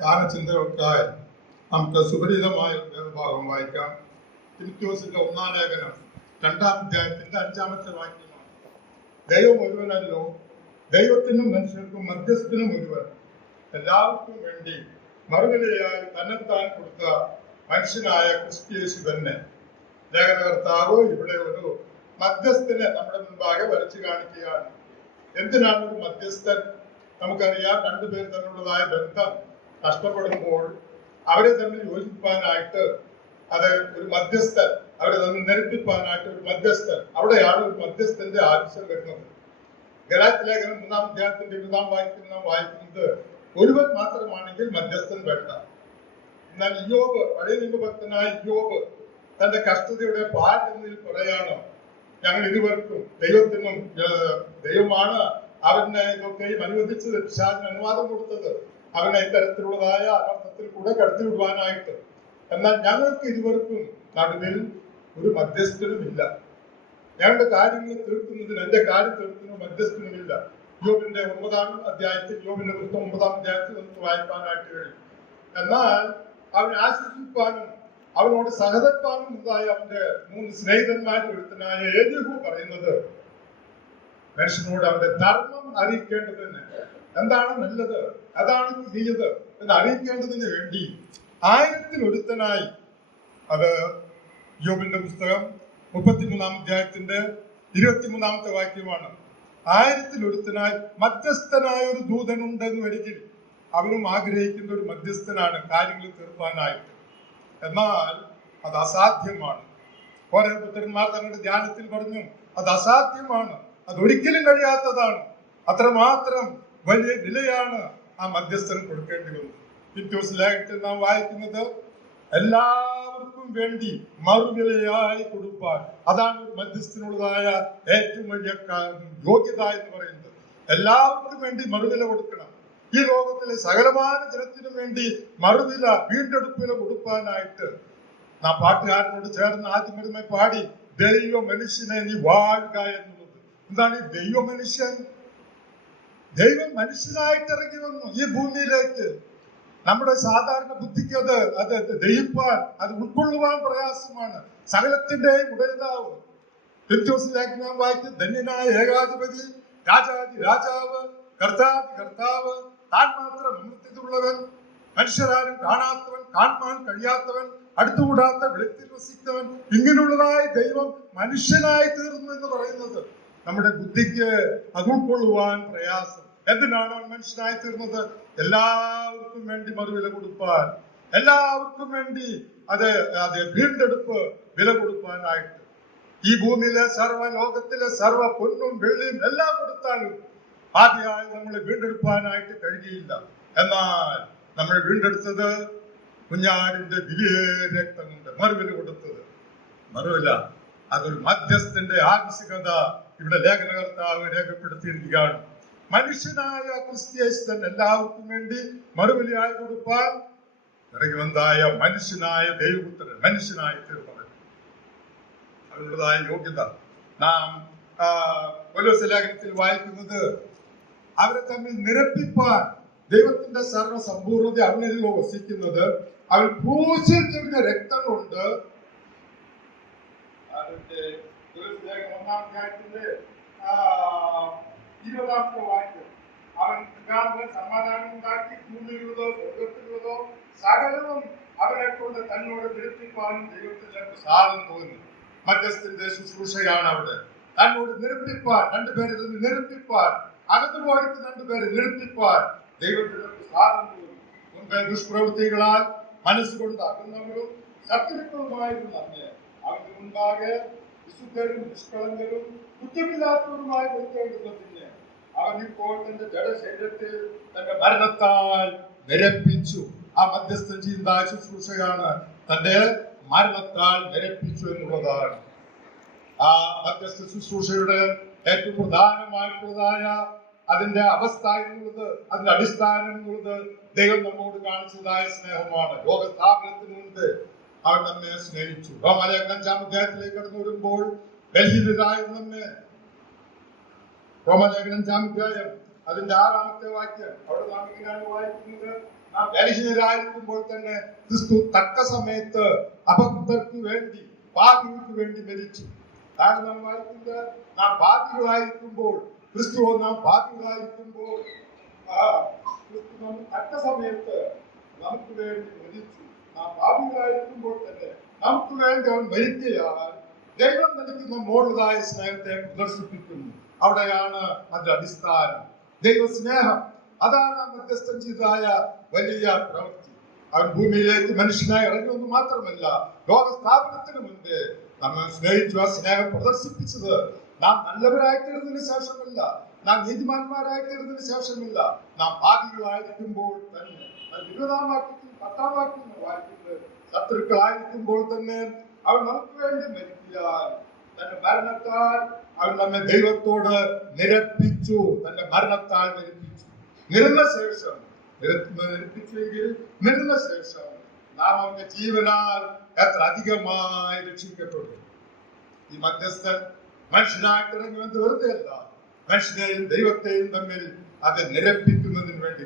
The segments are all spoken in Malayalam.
ധ്യാനചിന്തകൾക്കായി നമുക്ക് സുപരിചിതമായ വേദഭാഗം വായിക്കാം. തിമോഥെയോസിന്റെ 1-ാം ലേഖനം 2-ാം അധ്യായത്തിന്റെ 5-ാമത്തെ വാക്യമാണ്. ദൈവം ഒരുവനല്ലോ, ദൈവത്തിനും മനുഷ്യർക്കും മധ്യസ്ഥനും ഒരുവൻ, എല്ലാവർക്കും വേണ്ടി മറുവിലയായി തന്നെത്താൻ കൊടുത്ത മനുഷ്യനായ ക്രിസ്തുയേശു തന്നെ. ലേഖനകർത്താവ് ഇവിടെ ഒരു മധ്യസ്ഥനെ നമ്മുടെ മുൻപാകെ വരച്ചു കാണിക്കുകയാണ്. എന്തിനാണ് ഒരു മധ്യസ്ഥൻ? നമുക്കറിയാം, രണ്ടുപേർ തമ്മിലുള്ളതായ ബന്ധം നഷ്ടപ്പെടുമ്പോൾ അവരെ തമ്മിൽ യോജിപ്പാനായിട്ട് അത് ഒരു മധ്യസ്ഥൻ, അവരെ തമ്മിൽ നിരപ്പിപ്പാനായിട്ട് ഒരു മധ്യസ്ഥൻ, അവിടെയാണ് ഒരു മധ്യസ്ഥന്റെ ആവശ്യം വരുന്നത്. ഗലാത്യ ലേഖനം 3-ാം അധ്യായത്തിന്റെ 20-ാം വാക്യത്തിൽ നാം വായിക്കുന്നത് ഒരുവൻ മാത്രമാണെങ്കിൽ മധ്യസ്ഥൻ വേണ്ട. എന്നാൽ ഇയ്യോബ്, പഴയ നിയമഭക്തനായ ഇയ്യോബ് തന്റെ കഷ്ടതയുടെ പാഠത്തിൽ പറയാണ്, ഞങ്ങൾ ഇരുവർക്കും ദൈവത്തിനും, ദൈവമാണ് അവനെ ഇതൊക്കെയും അനുവദിച്ചത്, പിശാചിന് അനുവാദം കൊടുത്തത് അവനെ ഇത്തരത്തിലുള്ളതായ അനർത്ഥത്തിൽ കൂടെ കടത്തിവിടുവാനായിട്ട്. എന്നാൽ ഞങ്ങൾക്ക് ഇരുവർക്കും നടുവിൽ ഒരു മധ്യസ്ഥനുമില്ല. ഞങ്ങളുടെ കാര്യങ്ങൾ തീർക്കുന്നതിന്, എന്റെ കാര്യം തീർക്കുന്നതിന് മധ്യസ്ഥനുമില്ല. യോബിന്റെ 9-ാം അധ്യായത്തിൽ, യോബിന്റെ പുസ്തകം 9-ാം അധ്യായത്തിൽ നമുക്ക് വായിക്കാനായിട്ട് കഴിയും. എന്നാൽ അവനെ ആശ്വസിപ്പാനും അവനോട് സഹതപ്പാനും ഉണ്ടായ അവന്റെ 3 സ്നേഹിതന്മാരിൽ ഒരുത്തനായ ഏലിഹു പറയുന്നത്, മനുഷ്യനോട് അവന്റെ ധർമ്മം അറിയിക്കേണ്ടതിന്, എന്താണ് നല്ലത്, അതാണ് തീയത് എന്ന് അറിയിക്കേണ്ടതിന് വേണ്ടി 1000-ൽ അത് യോബിന്റെ പുസ്തകം 33-ാം അധ്യായത്തിന്റെ 23-ാമത്തെ വാക്യമാണ്. 1000-ൽ മധ്യസ്ഥനായ ഒരു ദൂതനുണ്ടെന്ന് വരികിൽ അവനും ആഗ്രഹിക്കുന്ന ഒരു മധ്യസ്ഥനാണ് കാര്യങ്ങൾ തീർപ്പാനായിട്ട്. എന്നാൽ അത് അസാധ്യമാണ്. ഓരോ പുത്രന്മാർ തങ്ങളുടെ ധ്യാനത്തിൽ പറഞ്ഞു, അത് അസാധ്യമാണ്, അതൊരിക്കലും കഴിയാത്തതാണ്. അത്രമാത്രം വലിയ വിലയാണ് ആ മധ്യസ്ഥൻ കൊടുക്കേണ്ടി വന്നത്. തിമോഥെയോസ് ലേഖനത്തിൽ നാം വായിക്കുന്നത്, എല്ലാവർക്കും വേണ്ടി മറുവിലയായി കൊടുപ്പാൻ, അതാണ് ഒരു മധ്യസ്ഥനുള്ളതായ ഏറ്റവും വലിയ യോഗ്യത എന്ന് പറയുന്നത്. എല്ലാവർക്കും വേണ്ടി മറുവില കൊടുക്കണം. ഈ ലോകത്തിലെ സകലമായ ജനത്തിനു വേണ്ടി മറുവില, വീണ്ടെടുപ്പില കൊടുക്കാനായിട്ട് നാം പാട്ടുകാരനോട് ചേർന്ന് ആദ്യമേ പാടി, ദൈവ മനുഷ്യനെ നീ വാഴുക എന്നുള്ളത്. എന്താണ് ഈ ദൈവ മനുഷ്യൻ? ദൈവം മനുഷ്യനായിട്ട് ഇറങ്ങി വന്നു ഈ ഭൂമിയിലേക്ക്. നമ്മുടെ സാധാരണ ബുദ്ധിക്ക് അത് ദഹിപ്പാൻ, അത് ഉൾക്കൊള്ളുവാൻ പ്രയാസമാണ്. സകലത്തിന്റെയും ഉടയതാവ്. തിമോഥെയോസ് ലേഖനം വായിക്കും, ധന്യനായ ഏകാധിപതി, രാജാതി രാജാവ്, കർത്താതി കർത്താവ്, താൻ മാത്രം അമൃത്യമുള്ളവൻ, മനുഷ്യരാരും കാണാത്തവൻ, കാണാൻ കഴിയാത്തവൻ, അടുത്തുകൂടാത്ത വെളുത്തിൽ വസിക്കുന്നവൻ, ഇങ്ങനെയുള്ളതായ ദൈവം മനുഷ്യനായി തീർന്നു എന്ന് പറയുന്നത് നമ്മുടെ ബുദ്ധിക്ക് അത് ഉൾക്കൊള്ളുവാൻ പ്രയാസം. എന്തിനാണ് അവൻ മനുഷ്യനായി തീർന്നത്? എല്ലാവർക്കും വേണ്ടി മറുവില കൊടുപ്പാൻ, എല്ലാവർക്കും വേണ്ടി അത് വീണ്ടെടുപ്പ് വില കൊടുക്കാനായിട്ട്. ഈ ഭൂമിയിലെ ലോകത്തിലെ സർവ്വ പൊന്നും വെള്ളിയും എല്ലാം കൊടുത്താലും ആദ്യമായി നമ്മളെ വീണ്ടെടുക്കാനായിട്ട് കഴിയില്ല. എന്നാൽ നമ്മൾ വീണ്ടെടുത്തത് കുഞ്ഞാടിന്റെ വലിയ രക്തം കൊണ്ട് മറുവില കൊടുത്തത്. മറുവില, അതൊരു മധ്യസ്ഥന്റെ ആവശ്യകത ഇവിടെ ലേഖനകർത്താവ് രേഖപ്പെടുത്തിയിരിക്കുകയാണ്. മനുഷ്യനായ ക്രിസ്തുയേശു എല്ലാവർക്കും വേണ്ടി മറുവിലയായി കൊടുപ്പാൻ ഇറങ്ങി വന്നതായ മനുഷ്യനായ ദൈവപുത്രൻ മനുഷ്യനായി തീർന്നത്, അതിനുള്ളതായ യോഗ്യത നാം കൊലോസ്യ ലേഖനത്തിൽ വായിക്കുന്നത്, അവരെ തമ്മിൽ നിരപ്പിപ്പാൻ ദൈവത്തിന്റെ സർവ്വസമ്പൂർണത അവനിലോ വസിക്കുന്നത് അവൻ ക്രൂശിൽ ചൊരിഞ്ഞ രക്തം കൊണ്ട്. അതിന്റെ 1-ാം അധ്യായത്തിന്റെ 20-ാമത്തെ വാക്യം, അവൻ സമാധാനം ഉണ്ടാക്കി, ഭൂമിയിലുള്ളതോ സ്വർഗത്തിലുള്ളതോ സകലവും അവനെ കൊണ്ട് തന്നോട് നിരപ്പിപ്പാനും ദൈവത്തിന്റെ പ്രസാദം തോന്നി. മധ്യസ്ഥന്റെ ശുശ്രൂഷയാണ് അവിടെ. തന്നോട് നിരപ്പിപ്പാൻ, രണ്ടുപേരെ നിരപ്പിപ്പാൻ, അകത്ത് പോയിട്ട് രണ്ടുപേരെ നിരപ്പിപ്പാൻ ദൈവത്തിന്റെ പ്രസാദം തോന്നി. മുൻപേ ദുഷ്പ്രവൃത്തികളാൽ മനസ്സുകൊണ്ട് അകന്നവരും ശത്രുക്കളുമായിരുന്നു നമ്മെ അവന്റെ മുൻപാകെ വിശുദ്ധരും നിഷ്കളങ്കരും കുറ്റമില്ലാത്തവരുമായി നിർത്തേണ്ടതിന് അവൻ ഇപ്പോൾ തന്റെ ജഡശരീരത്തിൽ തന്റെ മരണത്താൽ നിരപ്പിച്ചു. ആ മധ്യസ്ഥൻ ചെയ്യുന്ന ശുശ്രൂഷയാണ് തന്റെ മരണത്താൽ നിരപ്പിച്ചു എന്നുള്ളതാണ്. ആ മധ്യസ്ഥ ശുശ്രൂഷയുടെ ഏറ്റവും പ്രധാനമായിട്ടുള്ളതായ അതിന്റെ അവസ്ഥ എന്നുള്ളത്, അതിന്റെ അടിസ്ഥാനം എന്നുള്ളത് ദൈവം നമ്മോട് കാണിച്ചതായ സ്നേഹമാണ്. ലോകസ്ഥാപനത്തിന് മുൻപ് അവൻ നമ്മെ സ്നേഹിച്ചു. റോമാലേഖനം 5-ാം അധ്യായത്തിലേക്ക് കടന്നു വരുമ്പോൾ ബലഹീനരായ നമ്മെ, റോമാലേഖനം 5-ാം അധ്യായം അതിന്റെ 6-ാമത്തെ വാക്യം അവിടെ നാം ഇങ്ങനെയാണ് വായിക്കുന്നത്. നാം ബലഹീനരായിരിക്കുമ്പോൾ തന്നെ ക്രിസ്തു തക്ക സമയത്ത് അഭക്തർക്ക് വേണ്ടി പാപികൾക്ക് വേണ്ടി മരിച്ചു. അതാണ് നാം വായിക്കുന്നത്. നാം പാപികളായിരിക്കുമ്പോൾ ക്രിസ്തുവോ നാം പാപികളായിരിക്കുമ്പോൾ ക്രിസ്തു നാം തക്ക സമയത്ത് നമുക്ക് വേണ്ടി മരിച്ചു. നാം പാപികളായിരിക്കുമ്പോൾ തന്നെ നമുക്ക് വേണ്ടി അവൻ മരിക്കുകയാൽ ദൈവം നൽകുന്ന മോളുതായ സ്നേഹത്തെ പ്രദർശിപ്പിക്കുന്നു. അവിടെയാണ് അതിന്റെ അടിസ്ഥാനം. ദൈവസ്നേഹം അതാണ് മധ്യസ്ഥം ചെയ്തതായ വലിയ പ്രവൃത്തി. അവൻ ഭൂമിയിലേക്ക് മനുഷ്യനായി ഇറങ്ങിയൊന്നു മാത്രമല്ല, ലോക സ്ഥാപനത്തിന് മുൻപേ നമ്മൾ സ്നേഹിച്ചു ആ സ്നേഹം പ്രദർശിപ്പിച്ചത് നാം നല്ലവരായിത്തീർന്നതിന് ശേഷമല്ല, നാം നീതിമാന്മാരായിത്തീർന്നതിന് ശേഷമല്ല, നാം പാപികളായിരിക്കുമ്പോൾ തന്നെ. 20-ാം വാക്യത്തിൽ 10-ാം വാക്യം വായിക്കുന്നത്, ശത്രുക്കളായിരിക്കുമ്പോൾ തന്നെ അവൻ നമുക്ക് വേണ്ടി മരിക്കാൻ തന്റെ മരണത്താൽ അവൻ നമ്മെ ദൈവത്തോട് നിരപ്പിച്ചു. തന്റെ മരണത്താൽ നിരപ്പിച്ചു. നിരുന്ന ശേഷം നിരപ്പിച്ചെങ്കിൽ നിരുന്ന ശേഷം നാം അവന്റെ ജീവനാൽ എത്ര അധികമായി രക്ഷിക്കപ്പെട്ടു. ഈ മധ്യസ്ഥൻ മനുഷ്യനായിട്ട് ഇറങ്ങുന്നത് വെറുതെ അല്ല, മനുഷ്യനെയും ദൈവത്തെയും തമ്മിൽ അത് നിരപ്പിക്കുന്നതിന് വേണ്ടി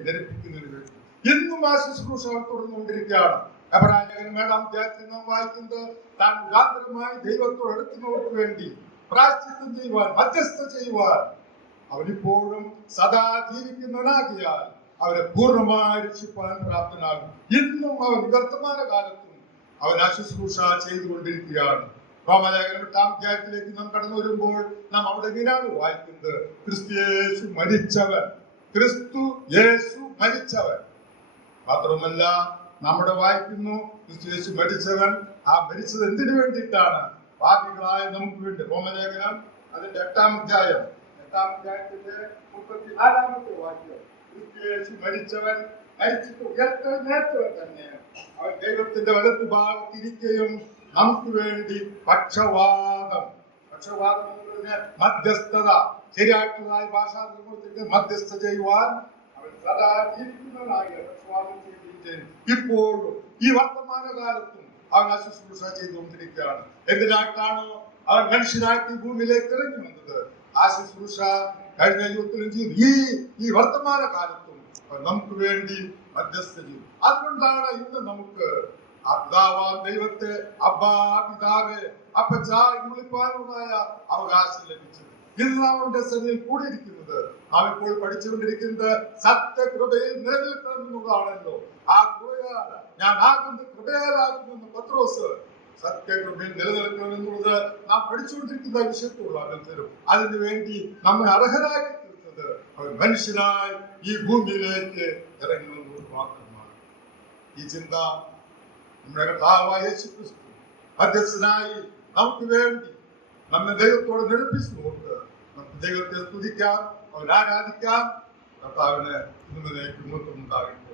ഇന്നും ആ ശുശ്രൂഷ തുടർന്നുകൊണ്ടിരിക്കുകയാണ്. എബ്രായലേഖനം 7-ാം അധ്യായത്തിൽ നാം വായിക്കുന്നത്, താൻ മുഖാന്തരമായി ദൈവത്തോട് അടുക്കുന്നവർക്ക് വേണ്ടി പ്രായശ്ചിത്തം ചെയ്യുവാൻ, മധ്യസ്ഥ ചെയ്യുവാൻ അവരിപ്പോഴും സദാ ജീവിക്കുന്നവനാകിയാൽ അവരെ പൂർണ്ണമായി രക്ഷിപ്പാൻ പ്രാപ്തനാകും. ഇന്നും അവൻ വർത്തമാന കാലത്തും അവൻ ആ ശുശ്രൂഷ ചെയ്തുകൊണ്ടിരിക്കുകയാണ്. റോമാലേഖനം 8-ാം അധ്യായത്തിലേക്ക് നാം കടന്നു വരുമ്പോൾ നാം അവിടെ ഇങ്ങനെയാണ് വായിക്കുന്നത്, ക്രിസ്തു യേശു മരിച്ചവൻ. ക്രിസ്തു യേശു മരിച്ചവൻ മാത്രമല്ല, നമ്മുടെ വായിക്കുന്നു ക്രിസ്തു യേശു മരിച്ചവൻ. ആ മരിച്ചത് എന്തിനു വേണ്ടിയിട്ടാണ്? പാപികളായ നമുക്ക് വേണ്ടി. റോമലേഖനം അതിന്റെ 8-ാം അധ്യായം 8-ാം അധ്യായത്തിന്റെ 34-ാമത്തെ വാക്യം, ക്രിസ്തു യേശു മരിച്ചവൻ, മരിച്ചിട്ട് ഉയർത്തെഴുന്നേറ്റവൻ തന്നെ. അവൻ ദൈവത്തിന്റെ വലത്ത് ഭാഗത്തിരിക്കുകയും നമുക്ക് വേണ്ടി പക്ഷവാദം എന്നുള്ളതിന് മധ്യസ്ഥത, ശരിയായിട്ടുള്ളതായ ഭാഷാന്തരത്തിൽ മധ്യസ്ഥ ചെയ്യുവാൻ അവൻ സദാ ജീവിക്കുന്നവനാകിയ പക്ഷവാദം ചെയ്തിരിക്കുകയും ഇപ്പോഴും ഈ വർത്തമാന കാലത്തും അവൻ ആ ശുശ്രൂഷ ചെയ്തുകൊണ്ടിരിക്കുകയാണ്. എന്തിനായിട്ടാണോ അവൻ മനുഷ്യനായിട്ട് ഈ ഭൂമിയിലേക്ക് ഇറങ്ങി വന്നത്? ആ ശുശ്രൂഷ കഴിഞ്ഞ 25 ഈ വർത്തമാന കാലത്തും അവൻ നമുക്ക് വേണ്ടി മധ്യസ്ഥ ചെയ്യും. അതുകൊണ്ടാണ് ഇന്ന് നമുക്ക് ദൈവത്തെ അബ്ബാ, പിതാവേ, അപ്പച്ച വിളിപ്പാനുള്ളതായ അവകാശം ലഭിച്ചത്. ഇന്ന് നാം അവന്റെ സന്നിധിയിൽ കൂടിയിരിക്കുന്നത്, നാം ഇപ്പോൾ പഠിച്ചുകൊണ്ടിരിക്കുന്നത് സത്യകൃപയിൽ നിലനിൽക്കണമെന്നുള്ളതാണല്ലോ. ആ കൃപയാൽ ഞാൻ ആകുന്ന കൃപയാലാകുമെന്ന് പത്രോസ് സത്യകൃപയിൽ നിലനിൽക്കണമെന്നുള്ളത് നാം പഠിച്ചുകൊണ്ടിരിക്കുന്ന വിഷയത്തുള്ള അവസരം. അതിനു വേണ്ടി നമ്മെ അർഹരാക്കി തീർത്തത് അവൻ മനുഷ്യനായി ഈ ഭൂമിയിലേക്ക് ഇറങ്ങുന്നത് മാത്രമാണ്. ഈ ചിന്ത നമ്മുടെ കർത്താവായ യേശുക്രിസ്തു മധ്യസ്ഥനായി നമുക്ക് വേണ്ടി നമ്മെ ദൈവത്തോട് നിരപ്പിച്ചുകൊണ്ട് നമുക്ക് ദൈവത്തെ സ്തുതിക്കാം, അവൻ ആരാധിക്കാം. കർത്താവിന് ഇന്നുമേലേക്ക് മുഖത്തുണ്ടാകട്ടെ.